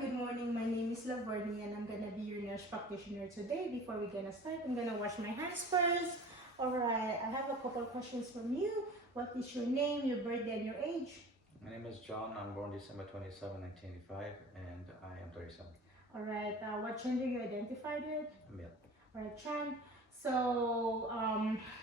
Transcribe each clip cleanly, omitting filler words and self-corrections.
good morning. My name is Lavernie and I'm gonna be your nurse practitioner today. Before we're gonna start, I'm gonna wash my hands first. Alright, I have a couple questions from you. What is your name, your birthday, and your age? My name is John. I'm born December 27, 1985, and I am 37. Alright, what gender you identified with? I'm male. Alright, Chan. So,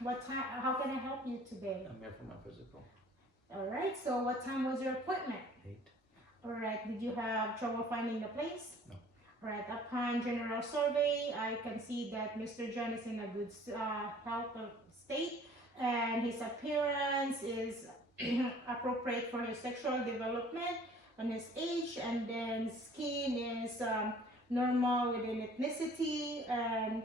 what time? How can I help you today? I'm here for my physical. Alright, so what time was your appointment? 8. Alright, did you have trouble finding the place? No. Alright, upon general survey, I can see that Mr. John is in a good health state and his appearance is appropriate for his sexual development and his age, and then skin is normal within ethnicity, and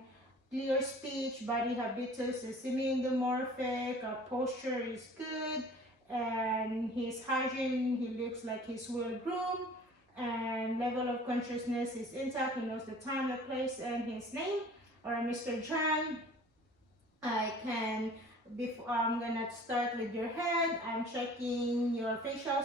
clear speech, body habitus is semi-endomorphic, posture is good, and his hygiene, he looks like he's well groomed, and level of consciousness is intact. He knows the time, the place, and his name. Alright, Mr. John, I'm gonna start with your head. I'm checking your facial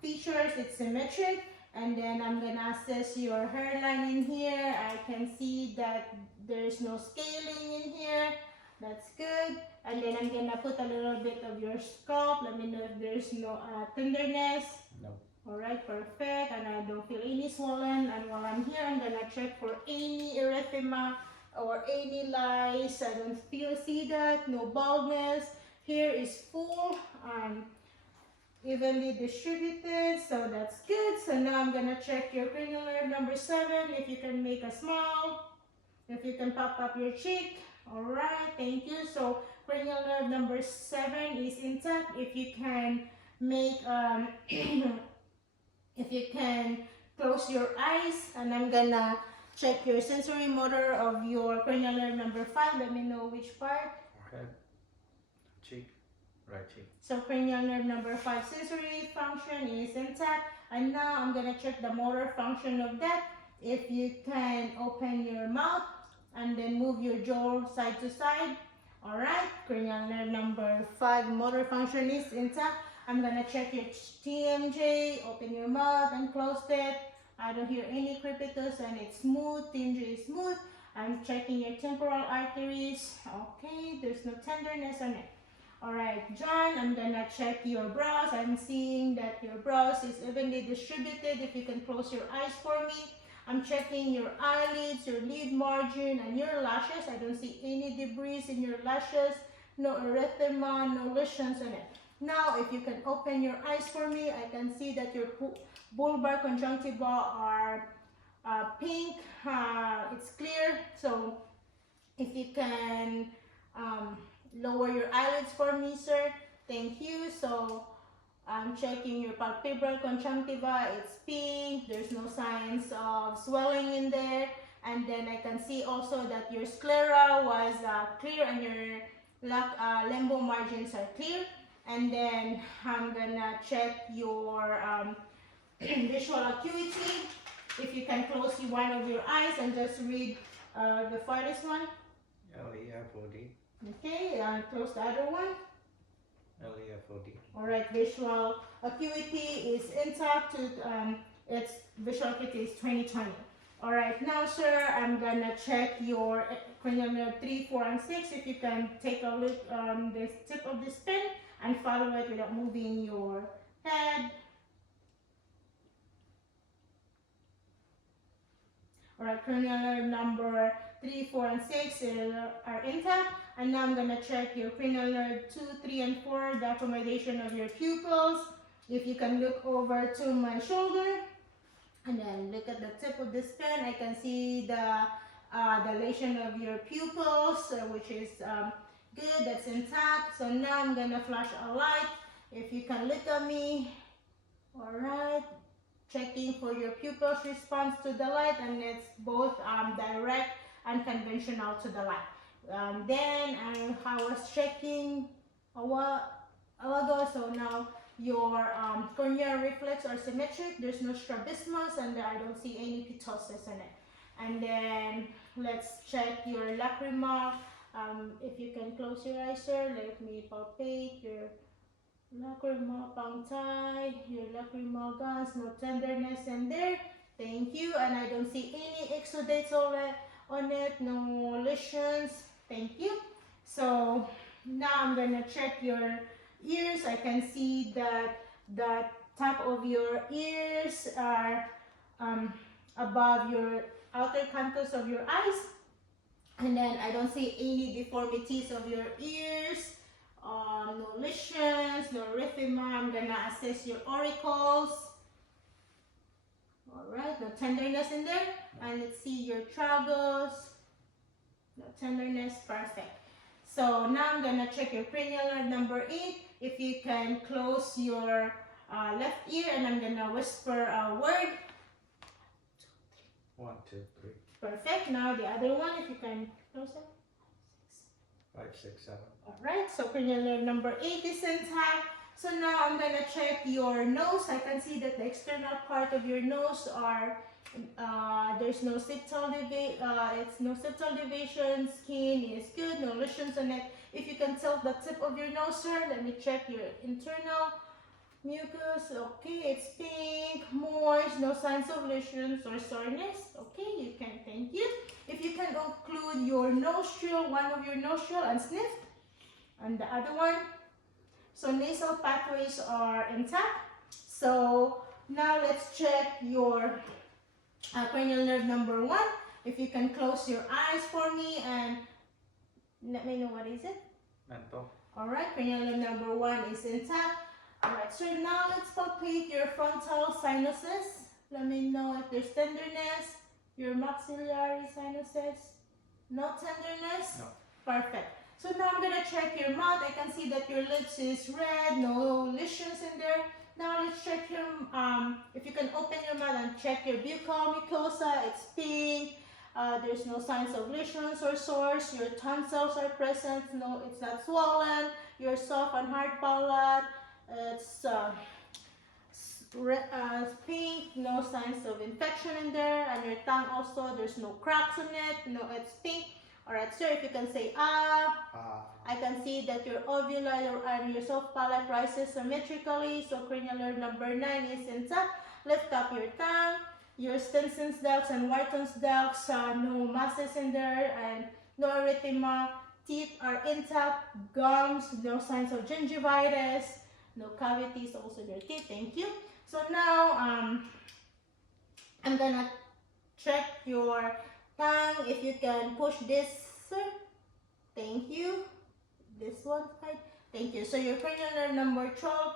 features, it's symmetric, and then I'm gonna assess your hairline in here. I can see that there's no scaling in here. That's good. And then I'm gonna put a little bit of your scalp. Let me know if there's no tenderness. No. Alright, perfect. And I don't feel any swollen. And while I'm here, I'm gonna check for any erythema or any lice. I don't see that. No baldness. Hair is full and evenly distributed, so that's good. So now I'm gonna check your cranial nerve number 7. If you can make a smile, if you can pop up your cheek. Alright, thank you. So cranial nerve number 7 is intact. If you can make if you can close your eyes, and I'm gonna check your sensory motor of your cranial nerve number 5. Let me know which part. Forehead, cheek, right cheek. So cranial nerve number 5 sensory function is intact, and now I'm gonna check the motor function of that. If you can open your mouth and then move your jaw side to side. Alright, cranial nerve number 5 motor function is intact. I'm gonna check your TMJ, open your mouth and close it. I don't hear any crepitus and it's smooth, TMJ is smooth. I'm checking your temporal arteries. Okay, there's no tenderness on it. Alright, John, I'm gonna check your brows. I'm seeing that your brows is evenly distributed. If you can close your eyes for me. I'm checking your eyelids, your lid margin, and your lashes. I don't see any debris in your lashes, no erythema, no lesions on it. Now, if you can open your eyes for me, I can see that your bulbar conjunctiva are pink. It's clear. So, if you can lower your eyelids for me, sir. Thank you. So, I'm checking your palpebral conjunctiva, it's pink, there's no signs of swelling in there, and then I can see also that your sclera was clear and your limbo margins are clear. And then I'm gonna check your visual acuity. If you can close one of your eyes and just read the farthest one. LEFOD. Okay, close the other one. LEFOD. Alright, visual acuity is intact. Its visual acuity is 20/20. Alright, now sir, I'm gonna check your cranial nerve 3, 4, and 6. If you can take a look the tip of this pen and follow it without moving your head. Alright, cranial nerve number 3, 4, and 6 are intact. And now I'm going to check your cranial nerve 2, 3, and 4, the accommodation of your pupils. If you can look over to my shoulder and then look at the tip of this pen, I can see the dilation of your pupils, which is good, that's intact. So now I'm going to flash a light. If you can look at me. Alright. Checking for your pupils' response to the light, and it's both direct and conventional to the light. Then I was checking a while ago, so now your corneal reflex are symmetric. There's no strabismus, and I don't see any ptosis in it. And then let's check your lacrimal. If you can close your eyes, sir, let me palpate your lacrimal puncti, your lacrimal glands, no tenderness in there. Thank you. And I don't see any exudates on it, no lesions. Thank you. So now I'm gonna check your ears. I can see that the top of your ears are above your outer cantos of your eyes. And then I don't see any deformities of your ears, no lesions, no erythema. I'm gonna assess your auricles. All right, no tenderness in there. And let's see your tragos. No tenderness, perfect. So now I'm gonna check your cranial nerve number 8. If you can close your left ear, and I'm gonna whisper a word. 1, 2, 3, Perfect. Now the other one, if you can close it. 5, 6, 7. Alright, so cranial nerve number 8 is intact. So now I'm gonna check your nose. I can see that the external part of your nose are there's no septal deviation, skin is good, no lesions on it. If you can tilt the tip of your nose, sir, let me check your internal mucus. Okay, it's pink, moist, no signs of lesions or soreness. Okay, you can, thank you. If you can occlude your nostril, one of your nostril and sniff, and the other one. So nasal pathways are intact. So now let's check your cranial nerve number 1. If you can close your eyes for me and let me know what is it. Mental. Alright, cranial nerve number 1 is intact. Alright, so now let's palpate your frontal sinuses. Let me know if there's tenderness. Your maxillary sinuses. No tenderness? No. Perfect. So now I'm gonna check your mouth. I can see that your lips is red, no lesions in there. Now let's check your, if you can open your mouth and check your buccal mucosa, it's pink. There's no signs of lesions or sores. Your tonsils are present, no, it's not swollen. Your soft and hard palate, it's pink, no signs of infection in there. And your tongue also, there's no cracks on it, no, it's pink. Alright, sir, if you can say I can see that your uvula and your soft palate rises symmetrically. So cranial nerve number 9 is intact. Lift up your tongue. Your Stenson's ducts and Wharton's ducts, no masses in there and no erythema. Teeth are intact. Gums, no signs of gingivitis. No cavities also in your teeth. Thank you. So now I'm gonna check your tongue. If you can push this, sir. Thank you. This one side. Thank you. So your cranial nerve number 12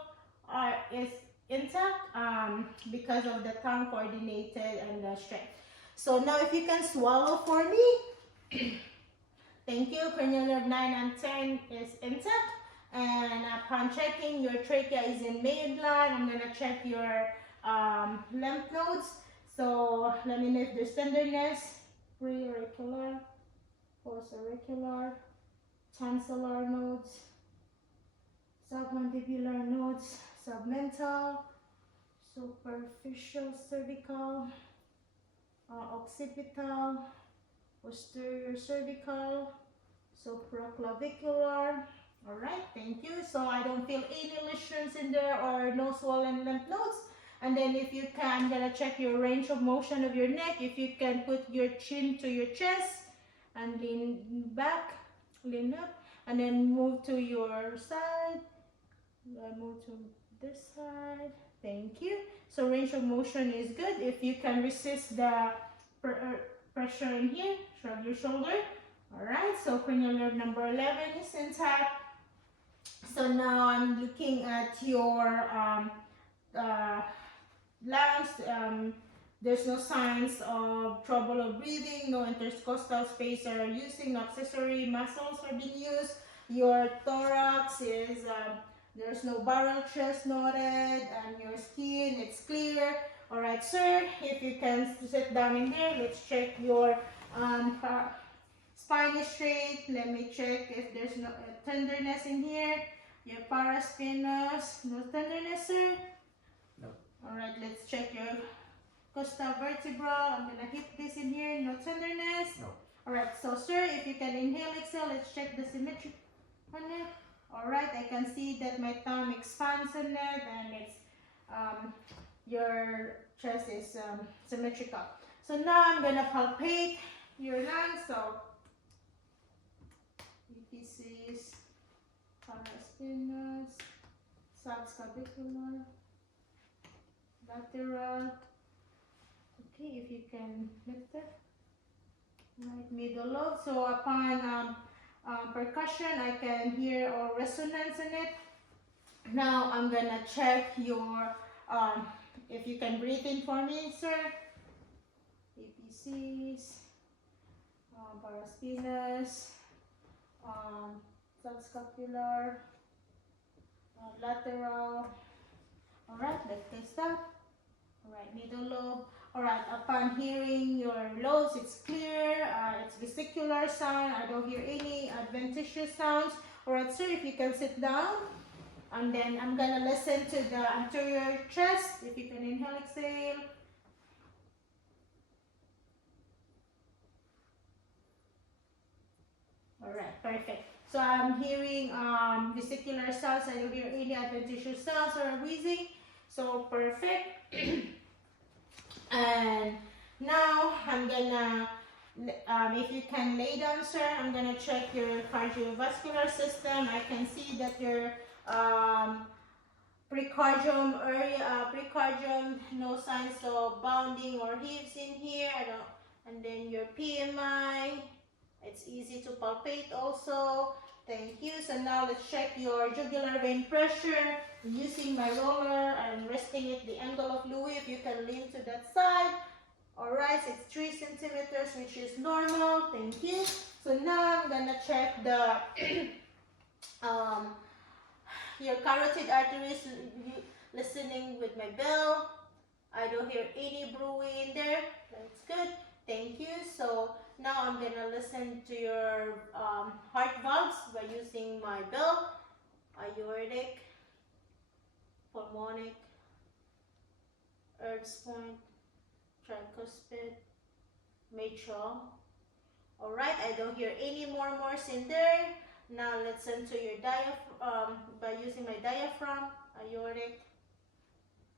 is intact because of the tongue coordinated and the strength. So now if you can swallow for me. Thank you. Cranial nerve 9 and 10 is intact. And upon checking, your trachea is in midline. I'm going to check your lymph nodes. So let me know if there's tenderness, pre-auricular, post-auricular, tonsillar nodes, submandibular nodes, submental, superficial cervical, occipital, posterior cervical, supraclavicular. Alright, thank you. So I don't feel any lesions in there or no swollen lymph nodes. And then if you can, I'm gonna check your range of motion of your neck. If you can put your chin to your chest and lean back, lean up, and then move to your side. Move to this side. Thank you. So range of motion is good. If you can resist the pressure in here, shrug your shoulder. Alright, so cranial nerve number 11 is intact. So now I'm looking at your lungs. There's no signs of trouble of breathing, no intercostal space are using, no accessory muscles are being used. Your thorax is, there's no barrel chest noted, and your skin, it's clear. Alright, sir, if you can sit down in there, let's check your spine is straight. Let me check if there's no tenderness in here. Your paraspinous, no tenderness, sir? No. Alright, let's check your costal vertebral. I'm gonna hit this in here, no tenderness? No. Alright, so sir, if you can inhale, exhale, let's check the symmetry on it. Alright, I can see that my tongue expands on it and it's your chest is symmetrical. So now I'm gonna palpate your lungs. So epiphysis, paraspinous, subscapular, lateral. Okay, if you can lift it. Right, middle lobe. So upon percussion, I can hear or resonance in it. Now I'm gonna check your, if you can breathe in for me, sir. APCs, paraspinous, subscapular, lateral. Alright, let's test that. Alright, middle lobe. Alright, upon hearing your lobes, it's clear, it's vesicular sound. I don't hear any adventitious sounds. Alright, sir, if you can sit down. And then I'm gonna listen to the anterior chest. If you can inhale, exhale. Alright, perfect. So I'm hearing vesicular sounds. I don't hear any adventitious sounds or wheezing. So perfect. And now I'm gonna, if you can lay down, sir, I'm gonna check your cardiovascular system. I can see that your precardium area, precardium, no signs of bounding or heaves in here. And then your PMI, it's easy to palpate also. Thank you. So now let's check your jugular vein pressure. Using my roller and resting it the angle of Louis. If you can lean to that side. Alright, so it's 3 centimeters, which is normal. Thank you. So now I'm gonna check the your carotid arteries, listening with my bell. I don't hear any bruit in there. That's good. Thank you. So now I'm gonna listen to your heart valves by using my bell. Aortic, pulmonic, Erb's point, tricuspid, mitral. Alright, I don't hear any murmurs in there. Now listen to your diaphragm by using my diaphragm, aortic,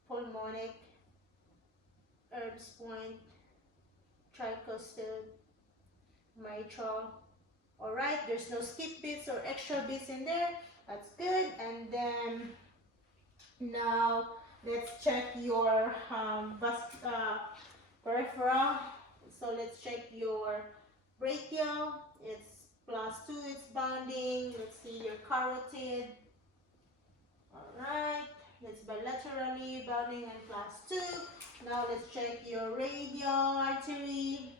pulmonic, Erb's point, tricuspid, mitral. Alright, there's no skip beats or extra beats in there. That's good. And then now let's check your peripheral. So let's check your brachial. It's +2, it's bounding. Let's see your carotid. Alright, that's bilaterally bounding and +2. Now let's check your radial artery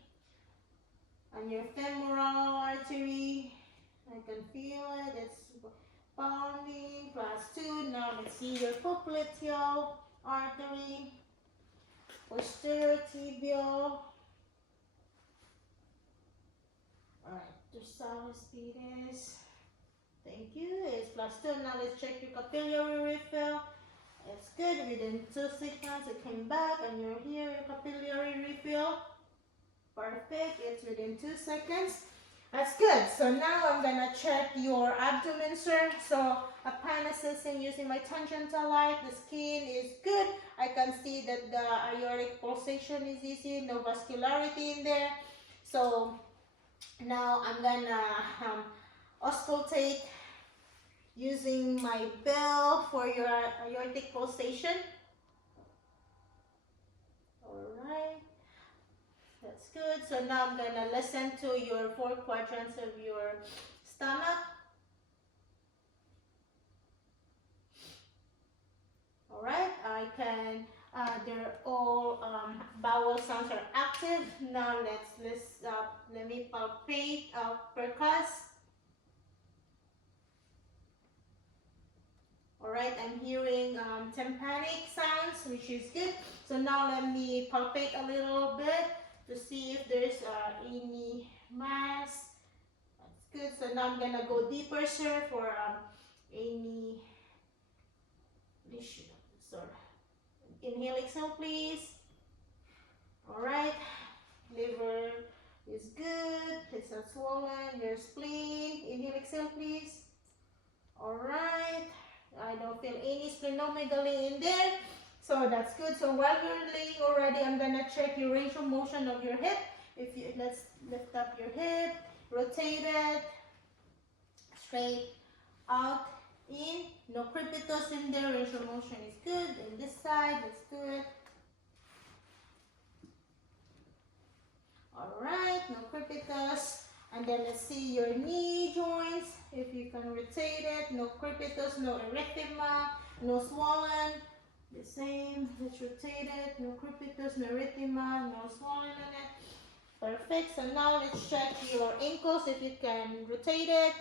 and your femoral artery. I can feel it, it's bounding, +2. Now let's see your popliteal artery, posterior tibial. Alright, dorsalis pedis. Thank you. It's +2. Now let's check your capillary refill. It's good. Within 2 seconds it came back and you're here, your capillary refill. Perfect. It's within 2 seconds. That's good. So now I'm gonna check your abdomen, sir. So upon assessing using my tangential light, the skin is good. I can see that the aortic pulsation is easy, no vascularity in there. So now I'm gonna auscultate using my bell for your aortic pulsation. Alright, that's good. So now I'm gonna listen to your 4 quadrants of your stomach. Alright, I can, they're all bowel sounds are active. Now let me palpate, percuss. Alright, I'm hearing tympanic sounds, which is good. So now let me palpate a little bit to see if there's any mass. That's good. So now I'm gonna go deeper, sir, for any issue. Sorry. Inhale, exhale, please. Alright, liver is good. It's not swollen. Your spleen. Inhale, exhale, please. Alright. I don't feel any splenomegaly in there. So that's good. So while you're laying already, I'm gonna check your range of motion of your hip. If you let's lift up your hip, rotate it, straight out, in, no crepitus in there, range of motion is good. And this side, let's do it. Alright, no crepitus. And then let's see your knee joints, if you can rotate it, no crepitus, no erythema, no swollen. The same, let's rotate it, no crepitus, no erythema, no swollen in it. Perfect. So now let's check your ankles, if you can rotate it.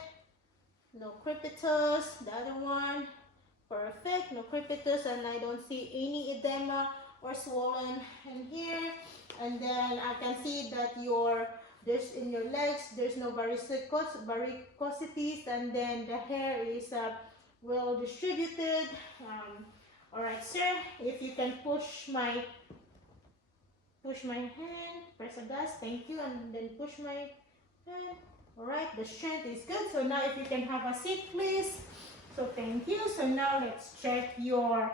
No crepitus, the other one. Perfect, no crepitus, and I don't see any edema or swollen in here. And then I can see that there's in your legs, there's no varicosities, and then the hair is well distributed. All right, sir, if you can push my hand, press the gas, thank you, and then push my hand. All right, the strength is good. So now if you can have a seat, please. So thank you. So now let's check your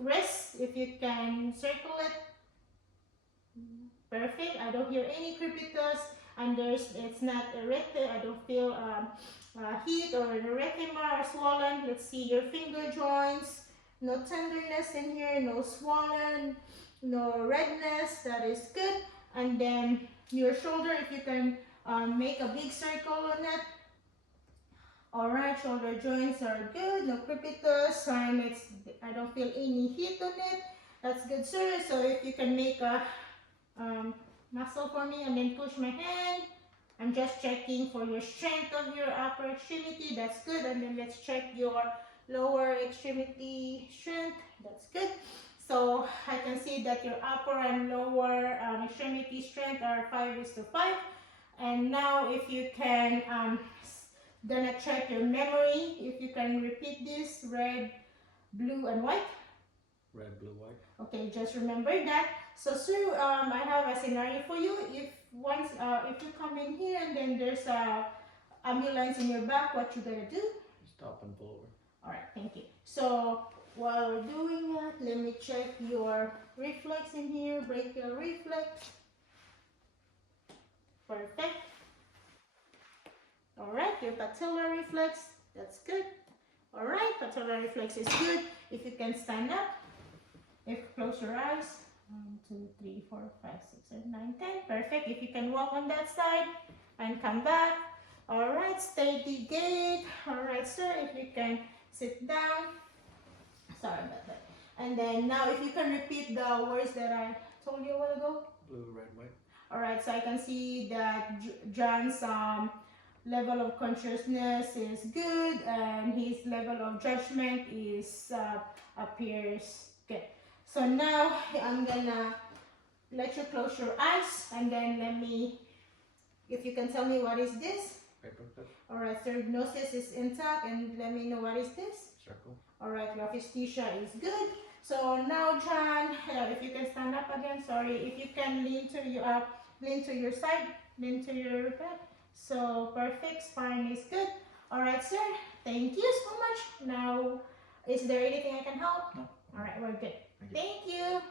wrist, if you can circle it. Perfect. I don't hear any crepitus, and it's not erected. I don't feel heat or an erythema or swollen. Let's see your finger joints. No tenderness in here, no swollen, no redness. That is good. And then your shoulder, if you can make a big circle on it. All right, shoulder joints are good. No crepitus, and I don't feel any heat on it. That's good, sir. So if you can make a muscle for me and then push my hand. I'm just checking for your strength of your upper extremity. That's good. And then let's check your lower extremity strength. That's good. So I can see that your upper and lower extremity strength are 5:5. And now if you can, gonna check your memory. If you can repeat this, red, blue, and white. Red, blue, white. Okay, just remember that. So sir, I have a scenario for you. If you come in here and then there's a ambulance in your back, what you gonna do? Stop and pull over. All right, thank you. So while we're doing that, let me check your reflex in here, brachial reflex. Perfect. All right, your patellar reflex, that's good. All right, patellar reflex is good. If you can stand up, close your eyes. 1, 2, 3, 4, 5, 6, 7, 9, 10. Perfect. If you can walk on that side and come back. All right, steady gait. All right, sir, if you can sit down. Sorry about that. And then now if you can repeat the words that I told you a while ago. Blue, red, white. All right, so I can see that John's level of consciousness is good, and his level of judgment is appears good. So now I'm gonna let you close your eyes, and then if you can tell me what is this. Paperclip. All right, third noses is intact, and let me know what is this. Circle. All right, rhaphisthesia is good. So now, John, if you can stand up again. Sorry, if you can lean to your side, lean to your back. So perfect, spine is good. All right, sir. Thank you so much. Now, is there anything I can help? No. All right, we're good. Thank you. Thank you.